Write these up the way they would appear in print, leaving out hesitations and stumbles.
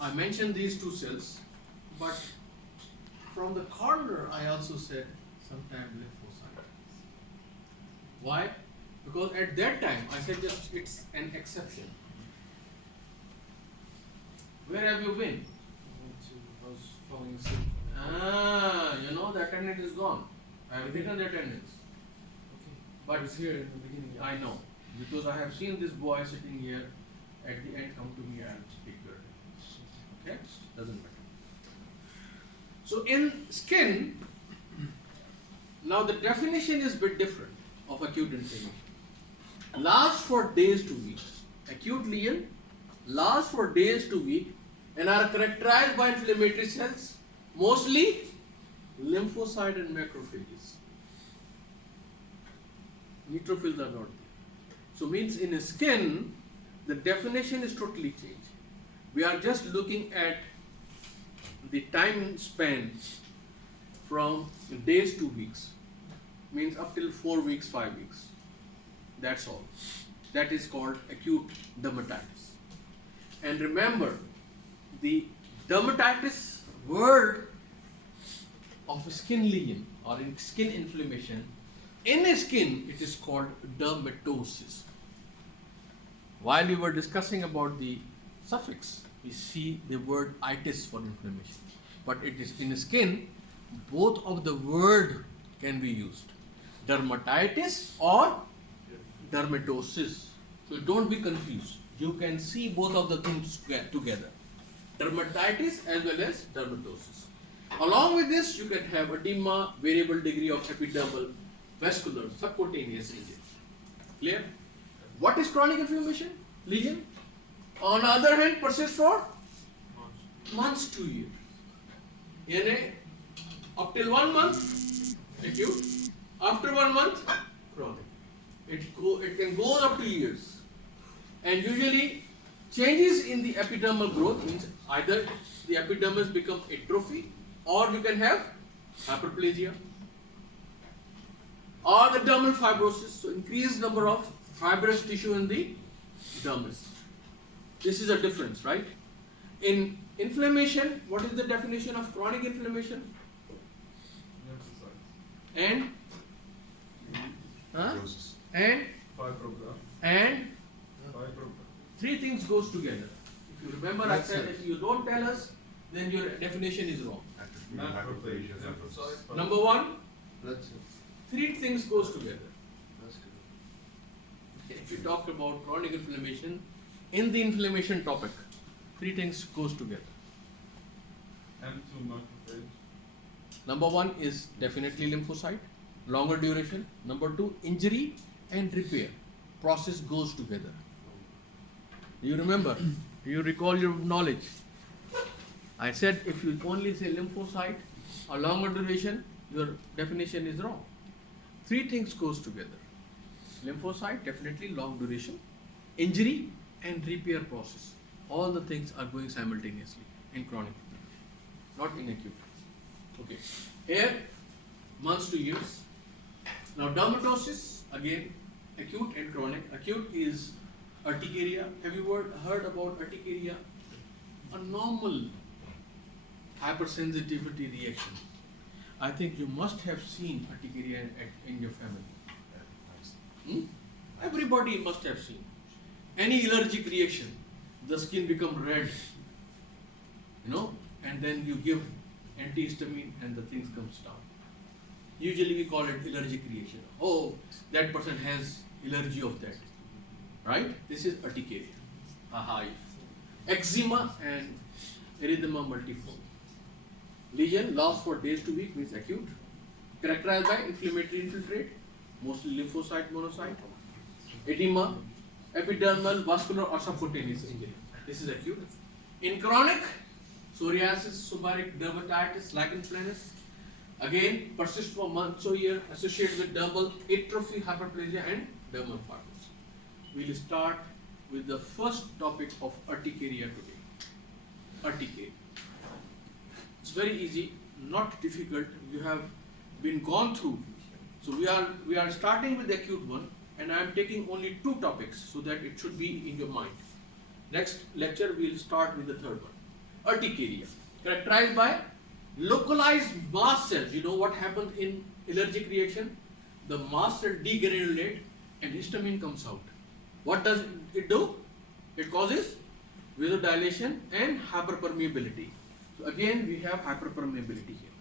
I mentioned these two cells, but from the corner I also said sometime lymphocyte. Why? Because at that time I said just it's an exception. Where have you been? I was falling asleep. You know the attendance is gone. I have written the attendance. Okay. But I was here in the beginning. I know, because I have seen this boy sitting here at the end come to me and speak your attendance. Okay? Doesn't matter. So in skin, now the definition is a bit different of acute inflammation. Lasts for days to weeks. Acute lesion lasts for days to weeks and are characterized by inflammatory cells, mostly lymphocyte and macrophages. Neutrophils are not there. So means in a skin, the definition is totally changed. We are just looking at the time span from days to weeks. Means up till 4 weeks, 5 weeks. That's all. That is called acute dermatitis. And remember, the dermatitis word of a skin lesion or in skin inflammation, in a skin it is called dermatosis. While we were discussing about the suffix, we see the word itis for inflammation. But it is in skin, both of the word can be used. Dermatitis or dermatosis. So don't be confused. You can see both of the things together. Dermatitis as well as dermatosis. Along with this, you can have edema, variable degree of epidermal, vascular, subcutaneous lesion. Clear? What is chronic inflammation? Lesion? On the other hand, persists for months to years. Yani, up till 1 month, acute. After 1 month, chronic. It can go up to years. And usually, changes in the epidermal growth means either the epidermis become atrophy, or you can have hyperplasia, or the dermal fibrosis, so increased number of fibrous tissue in the dermis. This is a difference, right? In inflammation, what is the definition of chronic inflammation? And Fibrosis. and Fibrogram. three things goes together. If you remember, I said if you don't tell us, then your definition is wrong. Macrophage. Lymphocyte. Number one, Blood cells. three things goes together. Vascular. If you talk about chronic inflammation, in the inflammation topic, three things goes together. M2 macrophage. Number one is definitely lymphocyte, longer duration. Number two, injury and repair. Process goes together. Do you remember? Do you recall your knowledge? I said if you only say lymphocyte or longer duration, your definition is wrong. Three things goes together. Lymphocyte, definitely long duration, injury and repair process. All the things are going simultaneously in chronic, not in acute. Okay. Here, months to years. Now dermatosis, again, acute and chronic. Acute is urticaria. Have you heard about urticaria? A normal hypersensitivity reaction. I think you must have seen urticaria in your family. Everybody must have seen. Any allergic reaction, the skin become red, and then you give antihistamine and the things comes down. Usually we call it allergic reaction. Oh, that person has allergy of that, right? This is urticaria, a hive. Eczema and erythema multiforme. Lesion lasts for days to weeks, means acute. Characterized by inflammatory infiltrate, mostly lymphocyte, monocyte. Edema, epidermal, vascular or subcutaneous injury. This is acute. In chronic, psoriasis, seborrheic dermatitis, lichen planus. Again, persists for months or year, associated with dermal atrophy, hyperplasia and dermal fibrosis. We'll start with the first topic of urticaria today. Urticaria. It's very easy, not difficult. You have been gone through. So we are starting with the acute one, and I am taking only two topics so that it should be in your mind. Next lecture we'll start with the third one. urticaria, characterized by localized mast cells. You know what happens in allergic reaction? The mast cell degranulate and histamine comes out. What does it do? It causes vasodilation and hyperpermeability. So again we have hyperpermeability here.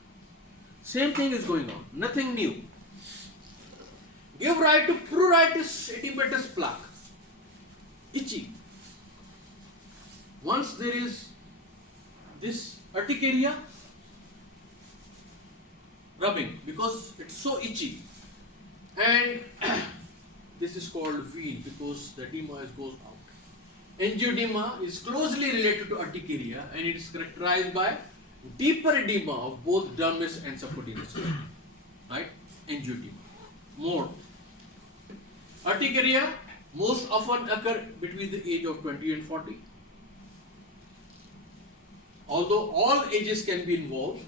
Same thing is going on, nothing new. Give rise to pruritus edematous plaque. Itchy. Once there is this urticaria, rubbing because it's so itchy, and this is called vein because the edema goes out. Angioedema is closely related to urticaria and it is characterized by deeper edema of both dermis and subcutaneous layer. Right? Angioedema. More. Urticaria most often occur between the age of 20 and 40. Although all ages can be involved,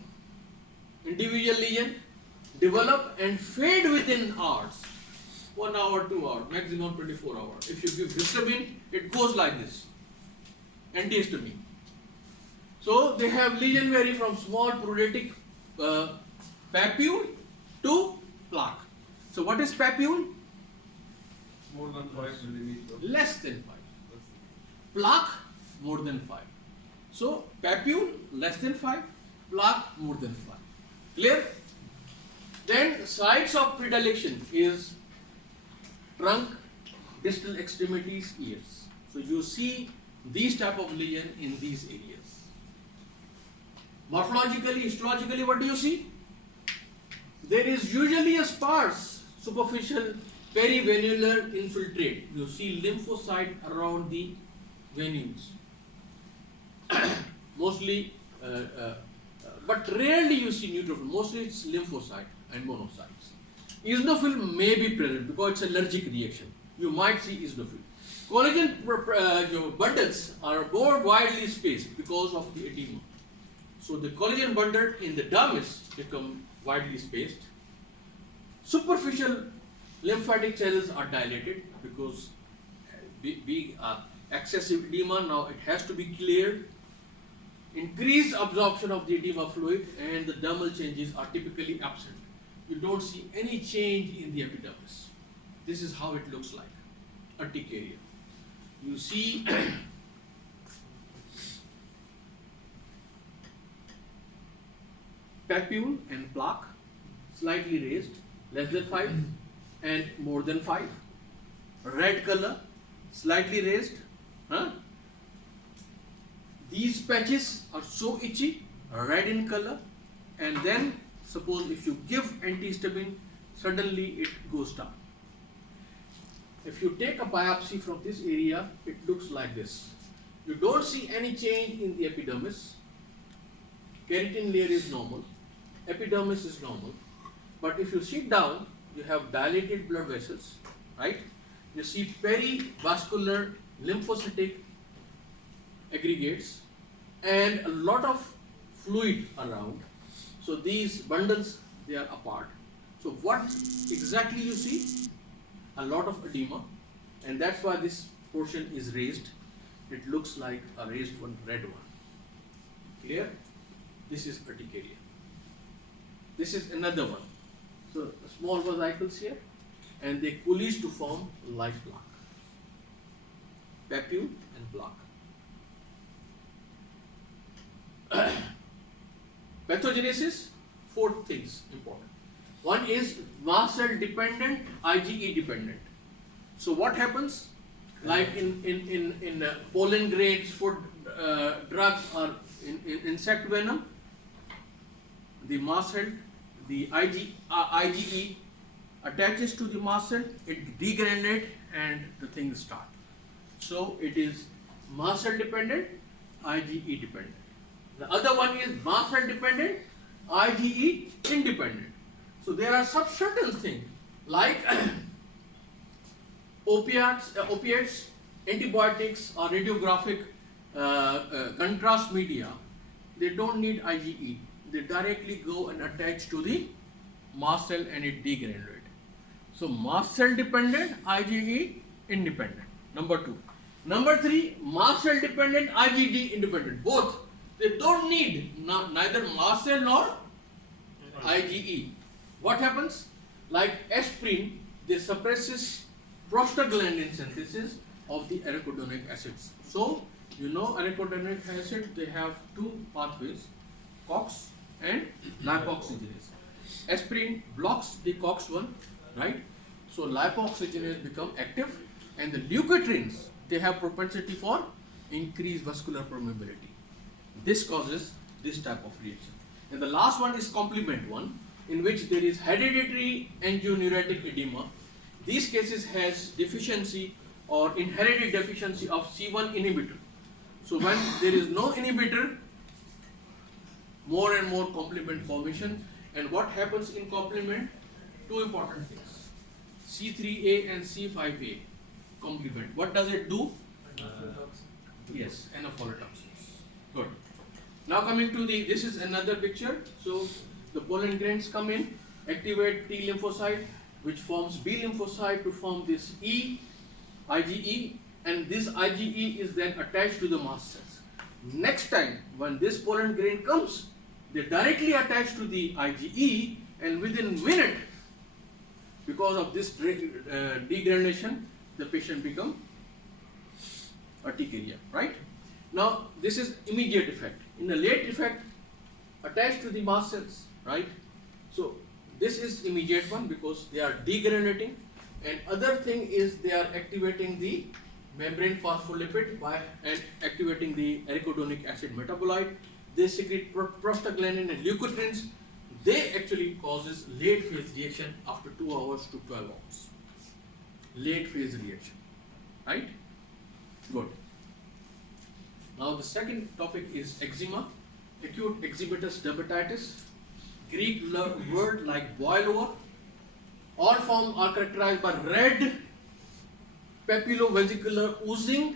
individual lesion develop and fade within hours. 1 hour, 2 hours, maximum 24 hours. If you give histamine, it goes like this. Antihistamine. So they have lesion vary from small pruritic papule to plaque. So what is papule? More than 5 millimeters. Less than 5. Plaque, more than 5. So papule, less than 5. Plaque, more than 5. Clear? Then sites of predilection is trunk, distal extremities, ears. So you see these type of lesion in these areas. Morphologically, histologically, what do you see? There is usually a sparse superficial perivenular infiltrate. You see lymphocyte around the venules. Mostly, but rarely you see neutrophil. Mostly it's lymphocyte and monocytes. Eosinophil may be present because it's allergic reaction. You might see eosinophil. Collagen bundles are more widely spaced because of the edema. So the collagen bundle in the dermis become widely spaced. Superficial lymphatic channels are dilated because being excessive edema, now it has to be cleared. Increased absorption of the edema fluid and the dermal changes are typically absent. You don't see any change in the epidermis. This is how it looks like, urticaria. You see papule and plaque, slightly raised, less than 5 and more than 5. Red color, slightly raised. Huh? These patches are so itchy, red in color, and then suppose if you give antihistamine, suddenly it goes down. If you take a biopsy from this area, it looks like this. You don't see any change in the epidermis. Keratin layer is normal, epidermis is normal, but if you sit down, you have dilated blood vessels, right? You see perivascular lymphocytic aggregates and a lot of fluid around. So these bundles, they are apart. So what exactly you see? A lot of edema, and that's why this portion is raised. It looks like a raised one, red one. Clear? This is urticaria. This is another one. So small vesicles here, and they coalesce to form light plaque. Papule and plaque. Pathogenesis, 4 things important. One is mast cell dependent, IgE dependent. So what happens? Like in pollen grains, food drugs, or in insect venom, the mast cell, the IgE attaches to the mast cell, it degranulates and the things start. So it is mast cell dependent, IgE dependent. The other one is mast cell dependent, IgE independent. So there are some certain things like opiates, antibiotics, or radiographic contrast media. They don't need IgE. They directly go and attach to the mast cell and it degranulate. So mast cell dependent, IgE independent. Number 2. Number 3, mast cell dependent, IgD independent. Both They don't need neither mast cell nor IgE. What happens? Like aspirin, they suppresses prostaglandin synthesis of the arachidonic acids. So, you know arachidonic acid, they have two pathways, COX and lipoxygenase. Aspirin blocks the COX one, right? So lipoxygenase become active, and the leukotrienes, they have propensity for increased vascular permeability. This causes this type of reaction. And the last one is complement one, in which there is hereditary angioneuritic edema. These cases has deficiency or inherited deficiency of C1 inhibitor. So when there is no inhibitor, more and more complement formation. And what happens in complement? Two important things. C3A and C5A complement. What does it do? Yes, anaphylatoxins. Good. Now coming to this is another picture. So the pollen grains come in, activate T lymphocyte, which forms B lymphocyte to form this IgE, and this IgE is then attached to the mast cells. Next time when this pollen grain comes, they directly attach to the IgE, and within minute, because of this degranulation, the patient become urticaria, right? Now this is immediate effect. In the late effect, attached to the mast cells, right? So this is immediate one because they are degranulating, and other thing is they are activating the membrane phospholipid and activating the arachidonic acid metabolite. They secrete prostaglandin and leukotrienes. They actually causes late phase reaction after 2 hours to 12 hours. Late phase reaction, right? Good. Now the second topic is eczema, acute eczematous dermatitis. Greek word like boil over. All forms are characterized by red papillovesicular oozing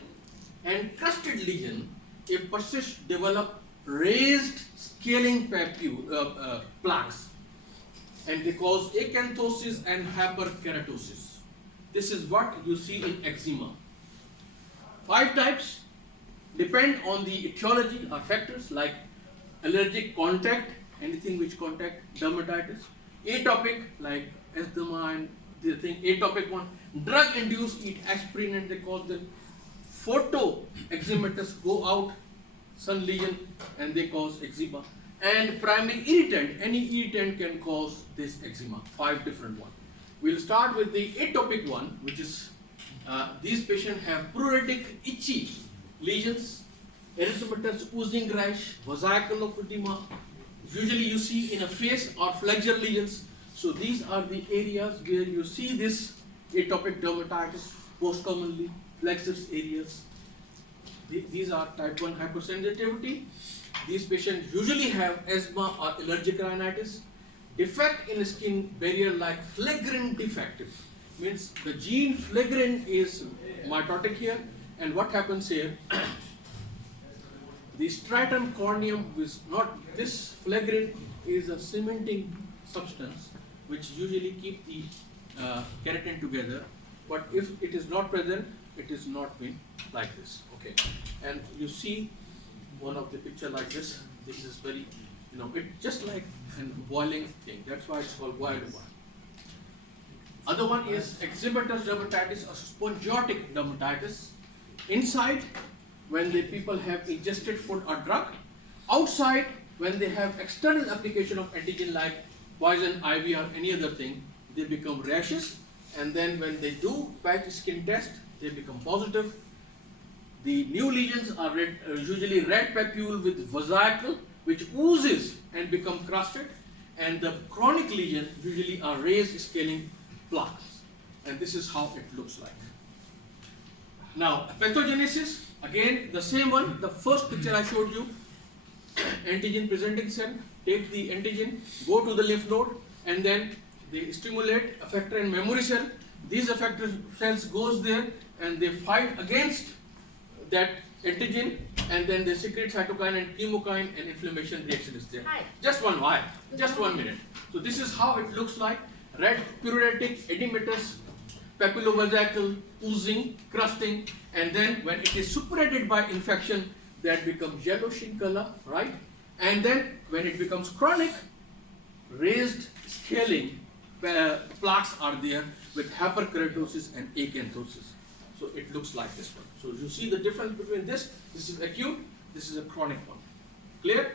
and crusted lesion. If persist, develop raised scaling plaques, and they cause acanthosis and hyperkeratosis. This is what you see in eczema. 5 types depend on the etiology or factors like allergic contact, anything which contact dermatitis, atopic like eczema and the thing, atopic one, drug induced, eat aspirin and they cause the photoeczematous, go out, sun lesion and they cause eczema, and primary irritant, any irritant can cause this eczema. 5 different ones. We'll start with the atopic one, which is these patients have pruritic itchy lesions, erythematous oozing rash, vesicle of edema. Usually you see in a face or flexure lesions. So these are the areas where you see this atopic dermatitis, most commonly flexus areas. These are type 1 hypersensitivity. These patients usually have asthma or allergic rhinitis. Defect in skin barrier like flagrant defective, means the gene flagrant is mitotic here, and what happens here, the stratum corneum is not, this flagrant is a cementing substance which usually keep the keratin together, but if it is not present, it is not been like this, okay. And you see one of the picture like this is very, it just like a boiling thing, that's why it's called boiled one. Other one is eczematous dermatitis or spongiotic dermatitis. Inside, when the people have ingested food or drug. Outside, when they have external application of antigen like poison, IV or any other thing, they become rashes, and then when they do patch skin test, they become positive. The new lesions are usually red papule with vesicle which oozes and become crusted, and the chronic lesion usually are raised scaling plaques, and this is how it looks like. Now pathogenesis, again the same one, the first picture I showed you, antigen presenting cell, take the antigen, go to the lymph node, and then they stimulate effector and memory cell. These effector cells goes there and they fight against that antigen, and then they secrete cytokine and chemokine, and inflammation reaction is there. Just 1 minute. So this is how it looks like: red pruritic edematous papillovesicle oozing, crusting, and then when it is suppurated by infection, that becomes yellowish in color, right? And then when it becomes chronic, raised scaling plaques are there with hyperkeratosis and acanthosis. So it looks like this one. So you see the difference between this is acute, this is a chronic one. Clear?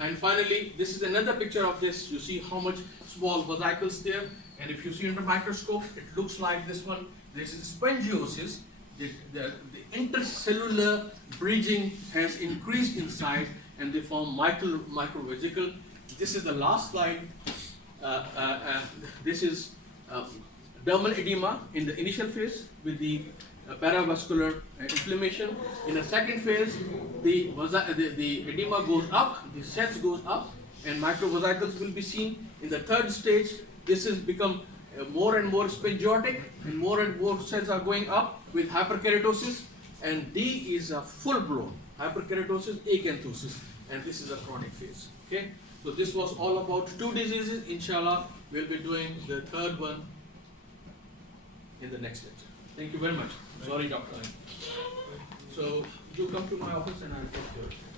And finally, this is another picture of this. You see how much small vesicles there, and if you see under microscope, it looks like this one. This is spongiosis. The intercellular bridging has increased in size, and they form microvesicle. This is the last slide. This is dermal edema in the initial phase with the paravascular inflammation. In the second phase, the edema goes up, the cells goes up, and microvesicles will be seen. In the third stage, this has become more and more spongiotic, and more cells are going up with hyperkeratosis. And D is a full-blown hyperkeratosis, acanthosis, and this is a chronic phase. Okay, so this was all about 2 diseases. Inshallah, we'll be doing the third one in the next lecture. Thank you very much. Sorry, Dr. So you come to my office and I'll take care of it.